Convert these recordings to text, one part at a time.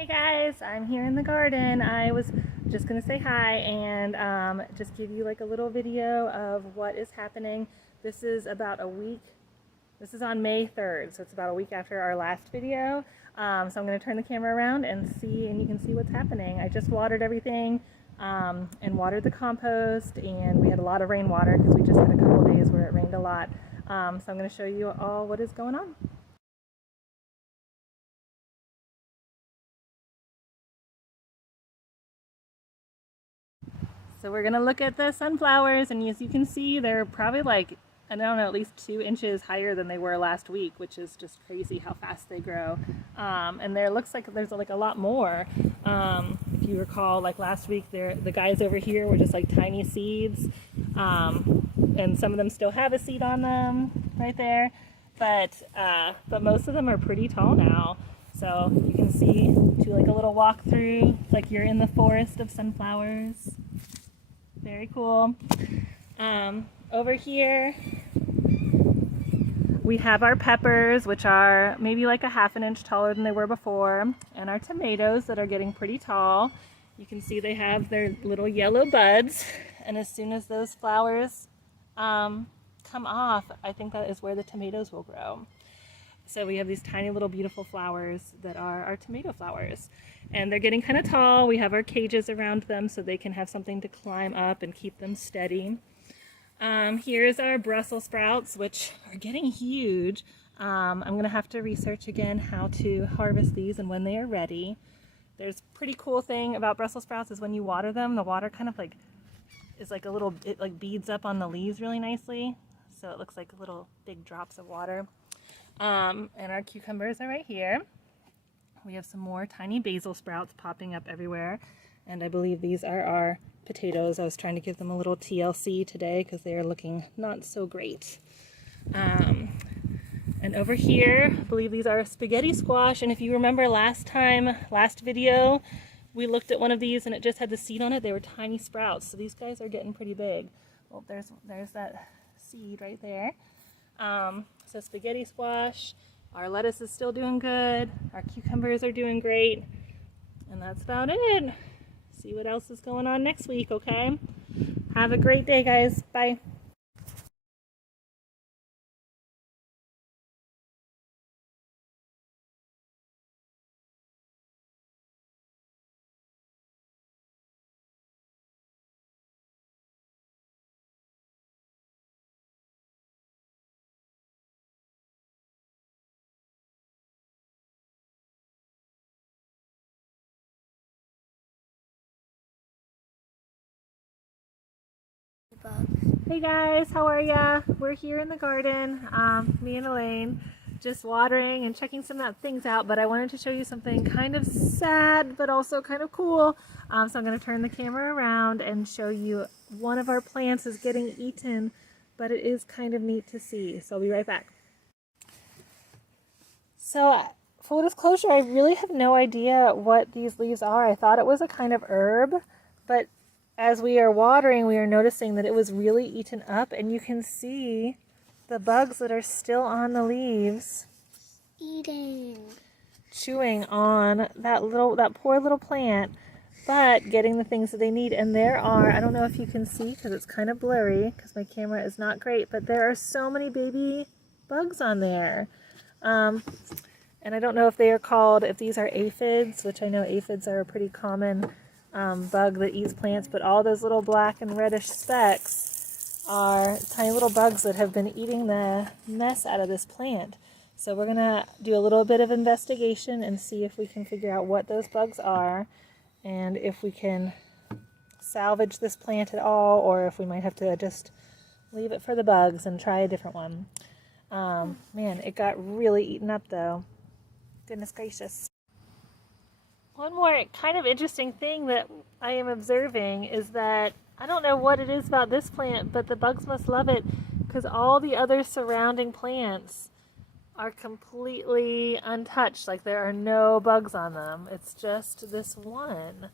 Hey guys, I'm here in the garden. I was just gonna say hi and just give you like a little video of what is happening. This is about a week. This is on May 3rd, so it's about a week after our last video. So I'm gonna turn the camera around and you can see what's happening. I just watered everything and watered the compost, and we had a lot of rainwater because we just had a couple days where it rained a lot. So I'm gonna show you all what is going on. So we're gonna look at the sunflowers, and as you can see, they're probably like, I don't know, at least 2 inches higher than they were last week, which is just crazy how fast they grow. And there looks like there's like a lot more. If you recall, like last week, the guys over here were just like tiny seeds, and some of them still have a seed on them right there, but most of them are pretty tall now. So you can see, do like a little walk through, like you're in the forest of sunflowers. Very cool. Over here we have our peppers, which are maybe like a ½ an inch taller than they were before, and our tomatoes that are getting pretty tall. You can see they have their little yellow buds, and as soon as those flowers come off, I think that is where the tomatoes will grow. So we have these tiny little beautiful flowers that are our tomato flowers, and they're getting kind of tall. We have our cages around them so they can have something to climb up and keep them steady. Here's our Brussels sprouts, which are getting huge. I'm gonna have to research again how to harvest these and when they are ready. There's a pretty cool thing about Brussels sprouts is when you water them, the water kind of like is like a little, it like beads up on the leaves really nicely. So it looks like little big drops of water. And our cucumbers are right here. We have some more tiny basil sprouts popping up everywhere, and I believe these are our potatoes. I was trying to give them a little TLC today because they are looking not so great. And over here, I believe these are spaghetti squash, and if you remember last video, we looked at one of these and it just had the seed on it. They were tiny sprouts, so these guys are getting pretty big. Well, there's that seed right there. So spaghetti squash, our lettuce is still doing good, our cucumbers are doing great, and that's about it. See what else is going on next week, okay? Have a great day, guys. Bye. Hey guys, how are ya? We're here in the garden, me and Elaine, just watering and checking some things out, but I wanted to show you something kind of sad but also kind of cool. So I'm going to turn the camera around and show you one of our plants is getting eaten, but it is kind of neat to see. So I'll be right back. So full disclosure, I really have no idea what these leaves are. I thought it was a kind of herb, but as we are watering, we are noticing that it was really eaten up, and you can see the bugs that are still on the leaves chewing on that poor little plant, but getting the things that they need. And there are, I don't know if you can see because it's kind of blurry because my camera is not great, but there are so many baby bugs on there. And I don't know if they are called, if these are aphids, which I know aphids are a pretty common bug that eats plants, but all those little black and reddish specks are tiny little bugs that have been eating the mess out of this plant. So we're gonna do a little bit of investigation and see if we can figure out what those bugs are and if we can salvage this plant at all, or if we might have to just leave it for the bugs and try a different one. Man, it got really eaten up though. Goodness gracious. One more kind of interesting thing that I am observing is that I don't know what it is about this plant, but the bugs must love it because all the other surrounding plants are completely untouched. Like there are no bugs on them. It's just this one.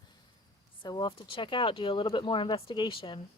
So we'll have to check out, do a little bit more investigation.